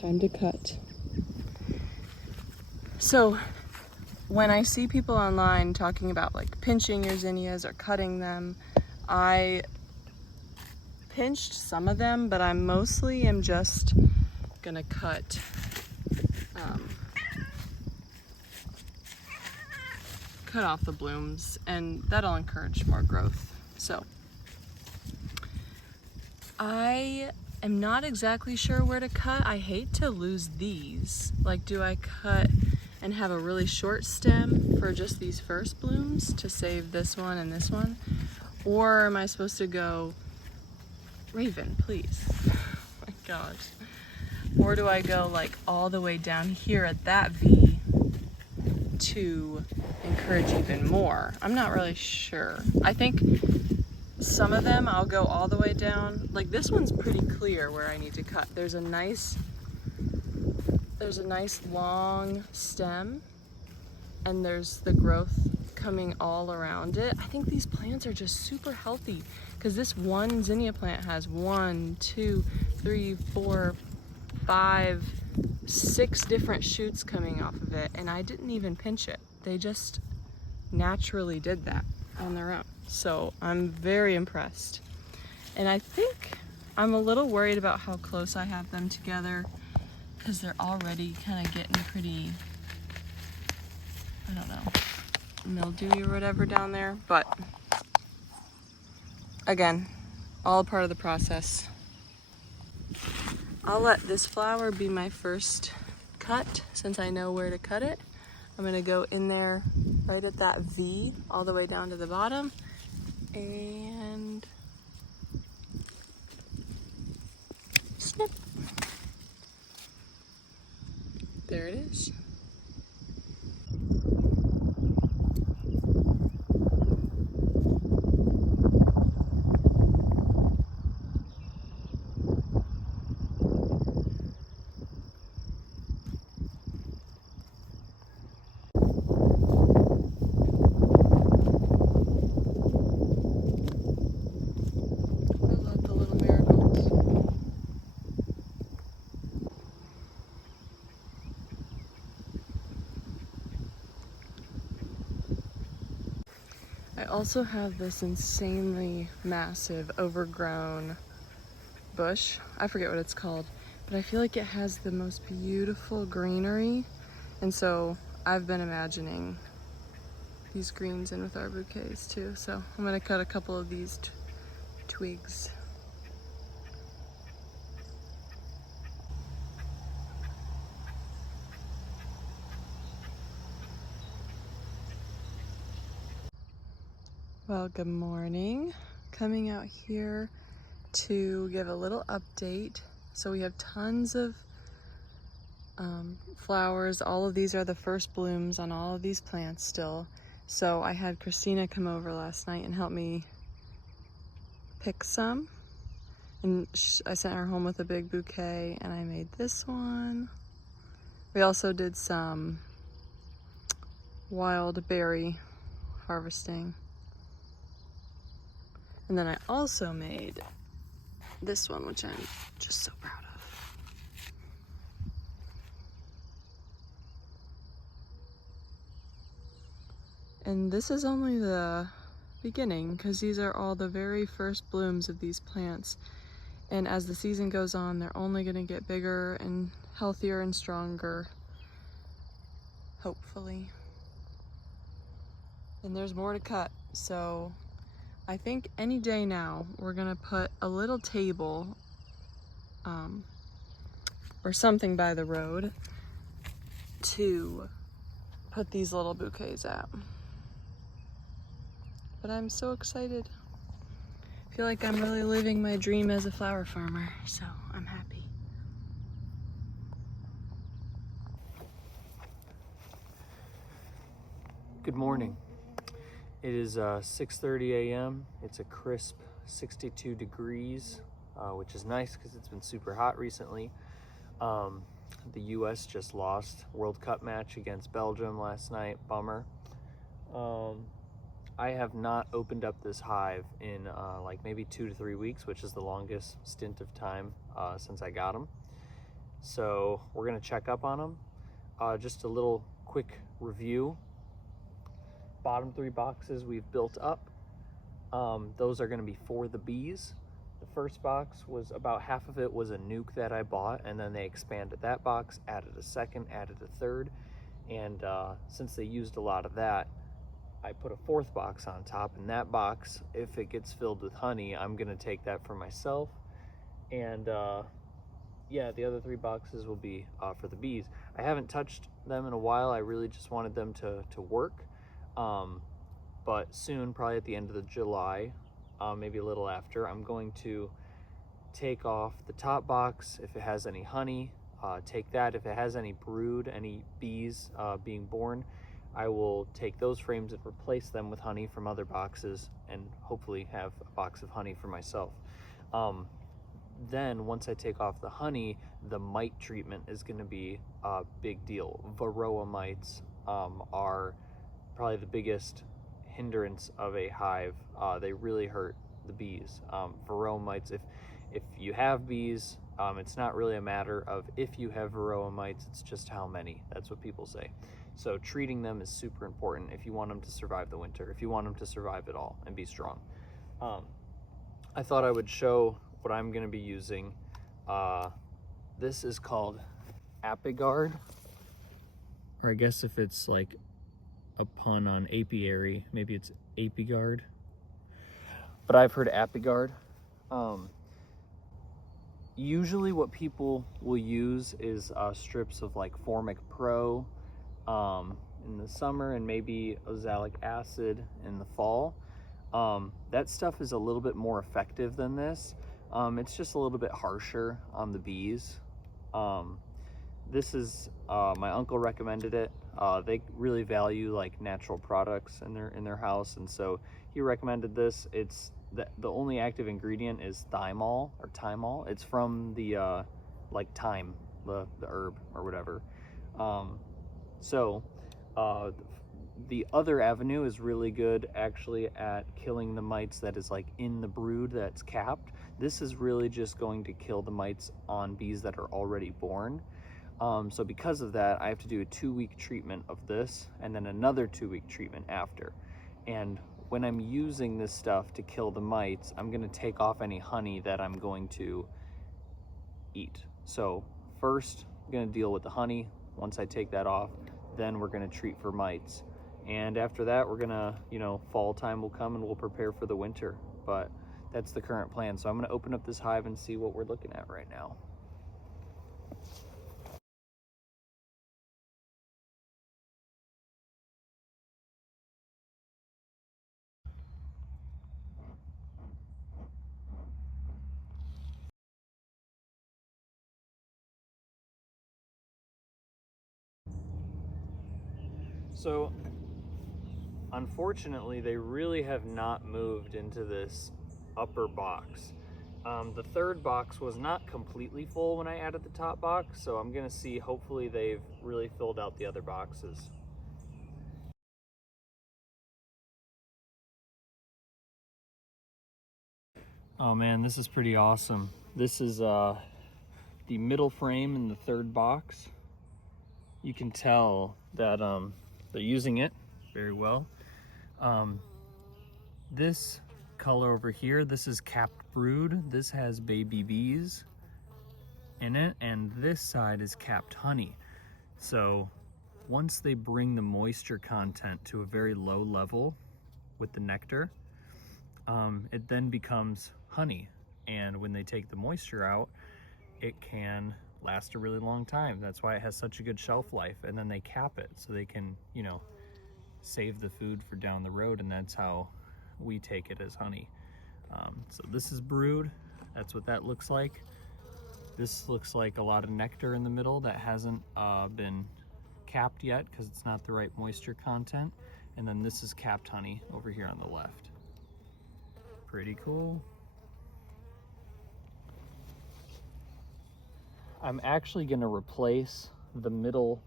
time to cut. So when I see people online talking about like pinching your zinnias or cutting them, I pinched some of them, but I mostly am just gonna cut off the blooms, and that'll encourage more growth. So I am not exactly sure where to cut. I hate to lose these. Like, do I cut and have a really short stem for just these first blooms to save this one and this one? Or am I supposed to go, Raven, please? Oh my gosh. Or do I go like all the way down here at that V to encourage even more? I'm not really sure. I think some of them I'll go all the way down. Like this one's pretty clear where I need to cut. There's a nice long stem, and there's the growth coming all around it. I think these plants are just super healthy because this one zinnia plant has 1, 2, 3, 4, 5, 6 different shoots coming off of it, and I didn't even pinch it. They just naturally did that on their own. So I'm very impressed. And I think I'm a little worried about how close I have them together because they're already kind of getting pretty, I don't know, mildewy or whatever down there. But again, all part of the process. I'll let this flower be my first cut since I know where to cut it. I'm gonna go in there right at that V all the way down to the bottom, and snip. There it is. I also have this insanely massive overgrown bush. I forget what it's called, but I feel like it has the most beautiful greenery. And so I've been imagining these greens in with our bouquets too. So I'm gonna cut a couple of these twigs. Well, good morning. Coming out here to give a little update. So we have tons of flowers. All of these are the first blooms on all of these plants still. So I had Christina come over last night and help me pick some. And I sent her home with a big bouquet, and I made this one. We also did some wild berry harvesting. And then I also made this one, which I'm just so proud of. And this is only the beginning, because these are all the very first blooms of these plants. And as the season goes on, they're only going to get bigger and healthier and stronger, hopefully. And there's more to cut, so I think any day now we're gonna put a little table or something by the road to put these little bouquets at. But I'm so excited. I feel like I'm really living my dream as a flower farmer, so I'm happy. Good morning. It is 6:30 a.m. It's a crisp 62 degrees, which is nice because it's been super hot recently. The U.S. just lost World Cup match against Belgium last night. Bummer. I have not opened up this hive in like maybe 2 to 3 weeks, which is the longest stint of time since I got them. So we're gonna check up on them. Just a little quick review. Bottom 3 boxes we've built up. Those are gonna be for the bees. The first box was about half of it was a nuke that I bought, and then they expanded that box, added a second, added a third, and since they used a lot of that, I put a 4th box on top, and that box, if it gets filled with honey, I'm gonna take that for myself. And yeah, the other 3 boxes will be for the bees. I haven't touched them in a while. I really just wanted them to work. But soon, probably at the end of the July, maybe a little after, I'm going to take off the top box if it has any honey, take that. If it has any brood, any bees being born, I will take those frames and replace them with honey from other boxes, and hopefully have a box of honey for myself. Then once I take off the honey, the mite treatment is going to be a big deal. Varroa mites are probably the biggest hindrance of a hive. They really hurt the bees. Varroa mites, if you have bees, it's not really a matter of if you have varroa mites, it's just how many. That's what people say. So treating them is super important if you want them to survive the winter, if you want them to survive it all and be strong. I thought I would show what I'm going to be using. This is called Apigard, or I guess if it's like a pun on apiary, maybe it's Apigard, but I've heard Apigard. Usually what people will use is strips of like Formic Pro in the summer, and maybe oxalic acid in the fall. That stuff is a little bit more effective than this. It's just a little bit harsher on the bees. This is my uncle recommended it. They really value like natural products in their house, and so he recommended this. It's the only active ingredient is thymol or thymol. It's from the like thyme, the herb or whatever. The other avenue is really good actually at killing the mites that is like in the brood that's capped. This is really just going to kill the mites on bees that are already born. So because of that, I have to do a 2-week treatment of this and then another 2-week treatment after. And when I'm using this stuff to kill the mites, I'm going to take off any honey that I'm going to eat. So first, I'm going to deal with the honey. Once I take that off, then we're going to treat for mites. And after that, we're going to, fall time will come and we'll prepare for the winter. But that's the current plan. So I'm going to open up this hive and see what we're looking at right now. So unfortunately, they really have not moved into this upper box. The 3rd box was not completely full when I added the top box, so I'm gonna see, hopefully they've really filled out the other boxes. Oh man, this is pretty awesome. This is the middle frame in the 3rd box. You can tell that they're using it very well. This color over here, this is capped brood. This has baby bees in it, and this side is capped honey. So once they bring the moisture content to a very low level with the nectar, it then becomes honey. And when they take the moisture out, it can last a really long time. That's why it has such a good shelf life. And then they cap it so they can, save the food for down the road, and that's how we take it as honey. So this is brood. That's what that looks like. This looks like a lot of nectar in the middle that hasn't been capped yet because it's not the right moisture content. And then this is capped honey over here on the left. Pretty cool. I'm actually going to replace the middle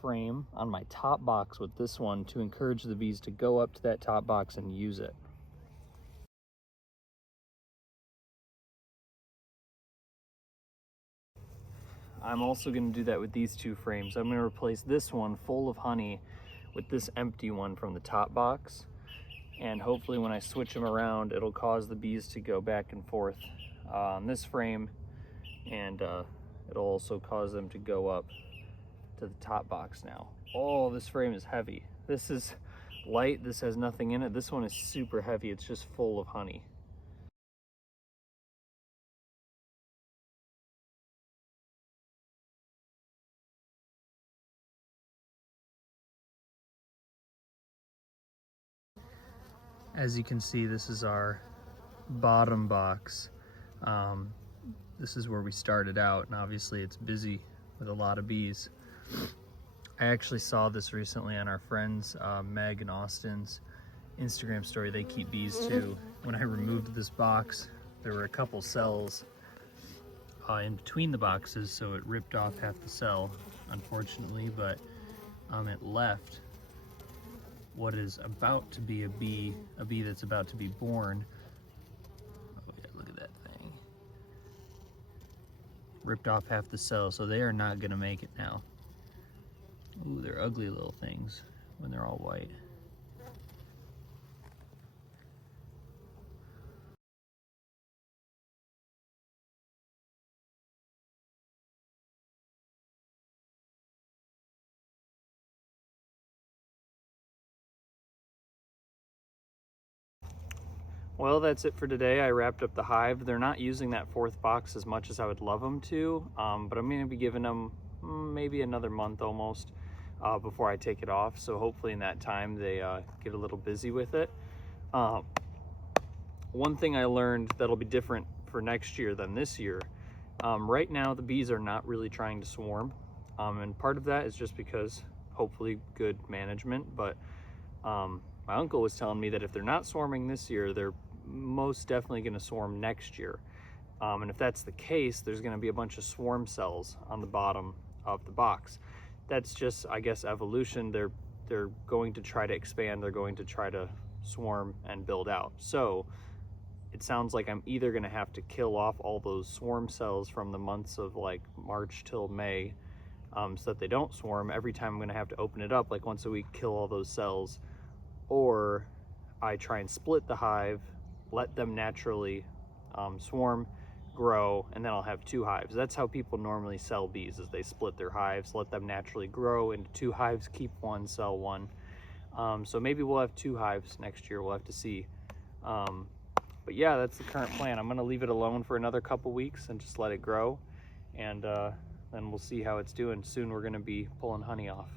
frame on my top box with this one to encourage the bees to go up to that top box and use it. I'm also going to do that with these 2 frames. I'm going to replace this one full of honey with this empty one from the top box. And hopefully when I switch them around, it'll cause the bees to go back and forth on this frame, and it'll also cause them to go up to the top box now. Oh, this frame is heavy. This is light, this has nothing in it. This one is super heavy, it's just full of honey. As you can see, this is our bottom box. This is where we started out, and obviously it's busy with a lot of bees. I actually saw this recently on our friends Meg and Austin's Instagram story. They keep bees too. When I removed this box, there were a couple cells in between the boxes, so it ripped off half the cell, unfortunately, but it left what is about to be a bee that's about to be born. Oh yeah, look at that thing. Ripped off half the cell, so they are not gonna make it now. Ooh, they're ugly little things when they're all white. Well, that's it for today. I wrapped up the hive. They're not using that 4th box as much as I would love them to, but I'm going to be giving them maybe another month almost before I take it off. So hopefully in that time they get a little busy with it. One thing I learned that'll be different for next year than this year, right now the bees are not really trying to swarm, and part of that is just because hopefully good management, but my uncle was telling me that if they're not swarming this year, they're most definitely going to swarm next year. And if that's the case, there's going to be a bunch of swarm cells on the bottom of the box. That's just, I guess, evolution. They're going to try to expand. They're going to try to swarm and build out. So it sounds like I'm either going to have to kill off all those swarm cells from the months of like March till May, so that they don't swarm. Every time I'm going to have to open it up like once a week, kill all those cells, or I try and split the hive, let them naturally swarm, grow, and then I'll have 2 hives. That's how people normally sell bees, is they split their hives, let them naturally grow into 2 hives, keep 1, sell 1. So maybe we'll have 2 hives next year, we'll have to see. But yeah, that's the current plan. I'm gonna leave it alone for another couple weeks and just let it grow, and then we'll see how it's doing. Soon we're gonna be pulling honey off.